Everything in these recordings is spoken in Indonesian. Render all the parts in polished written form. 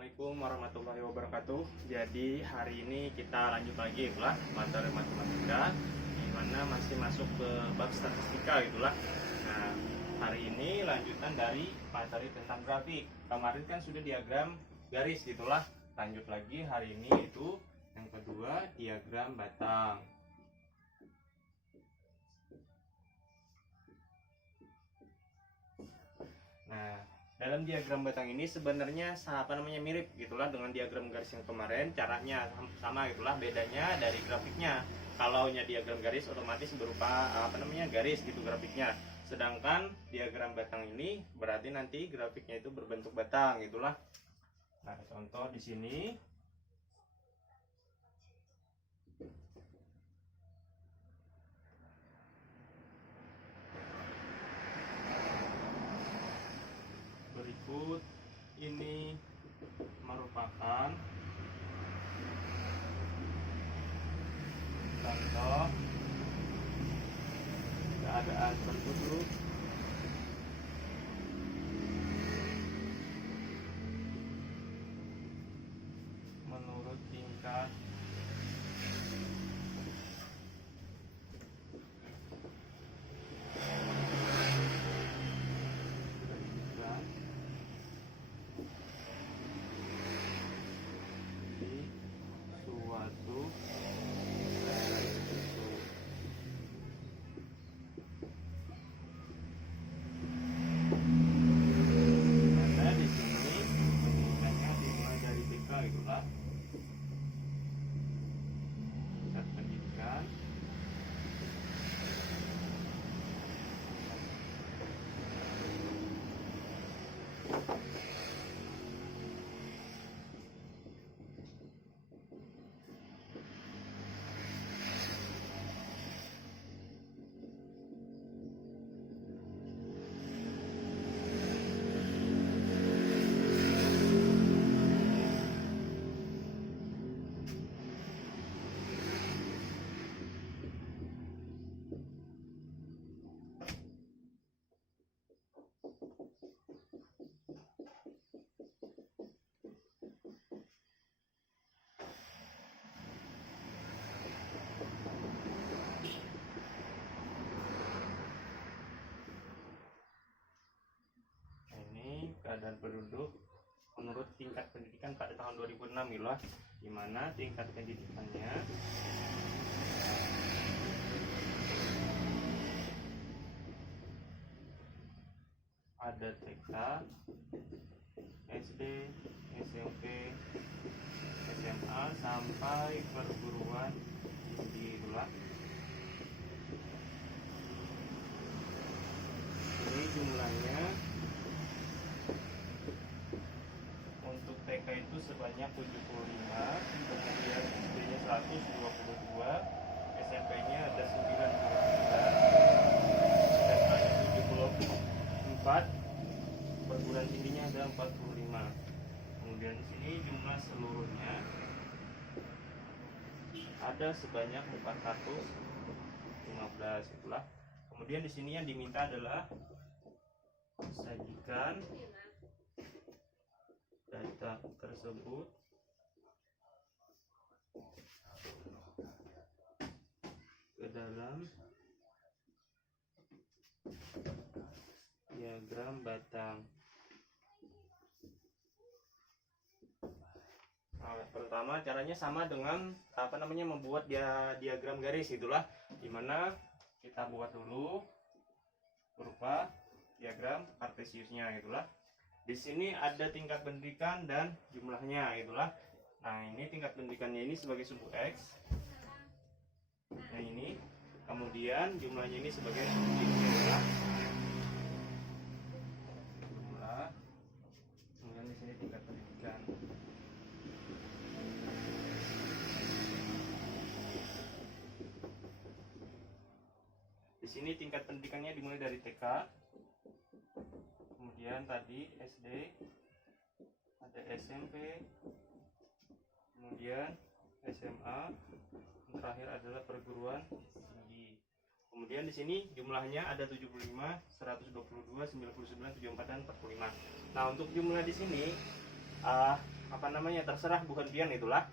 Assalamualaikum warahmatullahi wabarakatuh. Jadi hari ini kita lanjut lagi itulah materi matematika, di mana masih masuk ke bab statistika itulah. Nah, hari ini lanjutan dari materi tentang grafik. Kemarin kan sudah diagram garis gitulah. Lanjut lagi hari ini itu yang kedua, diagram batang. Nah, dalam diagram batang ini sebenarnya mirip gitulah dengan diagram garis yang kemarin. Caranya sama gitulah, bedanya dari grafiknya. Kalau diagram garis otomatis berupa garis gitu grafiknya. Sedangkan diagram batang ini berarti nanti grafiknya itu berbentuk batang gitulah. Nah, contoh di sini berikut ini merupakan contoh keadaan penduduk menurut tingkat pendidikan di suatu daerah tertentu. Karena di sini pendidikannya dimulai dari TK itulah tingkat pendidikan keadaan penduduk menurut tingkat pendidikan pada tahun 2006 itulah, di mana tingkat pendidikannya ada TK, SD, SMP, SMA sampai perguruan tinggi itulah. Ini jumlahnya untuk TK itu sebanyak 75, kemudian SD-nya 122, SMP-nya ada 99, SMA-nya 74, perguruan tingginya ada 45. Kemudian di sini jumlah seluruhnya ada sebanyak 415 itulah. Kemudian di sini yang diminta adalah sajikan data tersebut ke dalam diagram batang. Nah, pertama caranya sama dengan membuat diagram garis itulah, dimana kita buat dulu berupa diagram kartesiusnya itulah. Di sini ada tingkat pendidikan dan jumlahnya itulah. Nah, ini tingkat pendidikannya ini sebagai suku X. Nah, ini kemudian jumlahnya ini sebagai suku Y itulah. Jumlah. Kemudian di sini tingkat pendidikan. Di sini tingkat pendidikannya dimulai dari TK. Kemudian tadi SD, ada SMP, kemudian SMA, yang terakhir adalah perguruan tinggi. Kemudian di sini jumlahnya ada 75, 122, 99, 74 dan 45. Nah, untuk jumlah di sini apa namanya, terserah bukan pian itulah.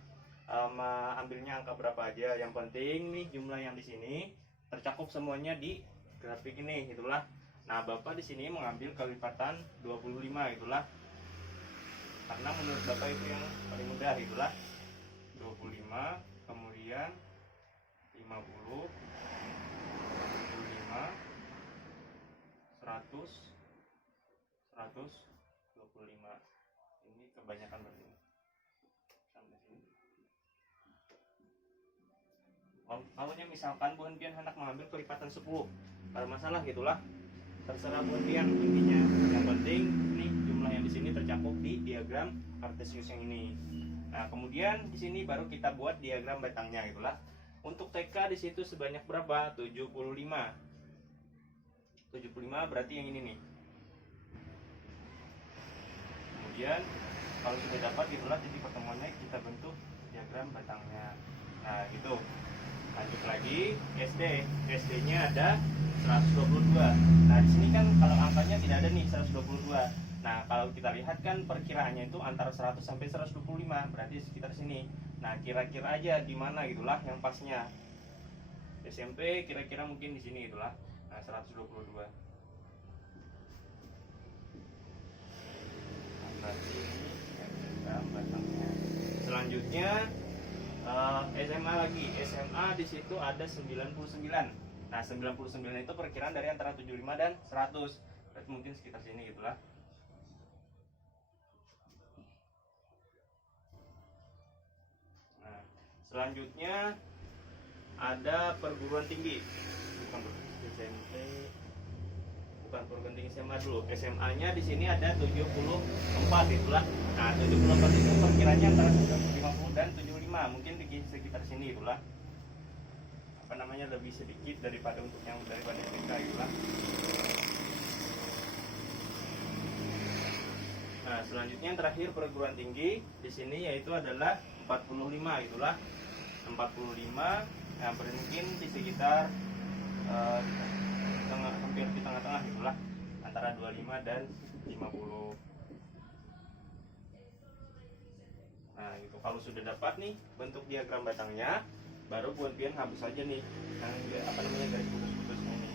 Ambilnya angka berapa aja, yang penting nih jumlah yang di sini tercakup semuanya di grafik ini itulah. Nah, Bapak di sini mengambil kelipatan 25 itulah, karena menurut Bapak itu yang paling mudah itulah. 25 kemudian 50 25 100 125. Ini kebanyakan berarti. Sampai sini. Maunya misalkan bukan pian hendak mengambil kelipatan 10, ada masalah gitulah, terserah bukan pian intinya. Yang penting nih jumlah yang di sini tercakup di diagram kartesius yang ini. Nah, kemudian di sini baru kita buat diagram batangnya gitulah. Untuk TK di situ sebanyak berapa? 75. 75 berarti yang ini nih. Kemudian kalau sudah dapat gitulah titik pertemuannya, kita bentuk diagram batangnya. Nah, gitu. Lanjut lagi SD nya ada 122. Nah, di sini kan kalau angkanya tidak ada nih 122. Nah, kalau kita lihat kan perkiraannya itu antara 100 sampai 125, berarti sekitar sini. Nah, kira-kira aja di mana gitulah yang pasnya. SMP kira-kira mungkin di sini gitulah. Nah, 122. Nah, berarti ini diagram batangnya. Selanjutnya SMA lagi. SMA di situ ada 99. Nah, 99 itu perkiraan dari antara 75 dan 100. Berarti mungkin sekitar sini gitulah. Nah, selanjutnya ada perguruan tinggi. Bukan SMP. Bukan perguruan tinggi, SMA dulu. SMA-nya di sini ada 74 itulah. Nah, 74 itu perkiranya antara 50 dan 75, mungkin di sekitar sini itulah. Apa namanya, lebih sedikit daripada untuk yang daripada TK itulah. Nah, selanjutnya yang terakhir perguruan tinggi di sini yaitu adalah 45 itulah. 45 yang mungkin di sekitar hampir di tengah-tengah itulah, antara 25 dan 50. Nah, gitu. Kalau sudah dapat nih bentuk diagram batangnya, baru buat pian hapus aja nih yang apa namanya garis putus-putusnya ini.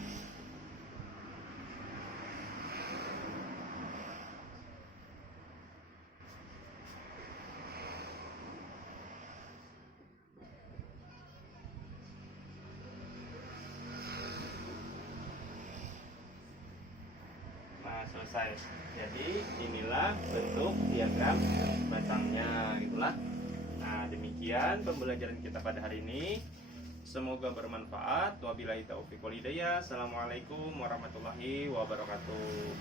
Nah, selesai. Jadi inilah bentuk diagram batangnya gitulah. Nah, demikian pembelajaran kita pada hari ini. Semoga bermanfaat. Wabillahi taufiq wal hidayah. Assalamualaikum warahmatullahi wabarakatuh.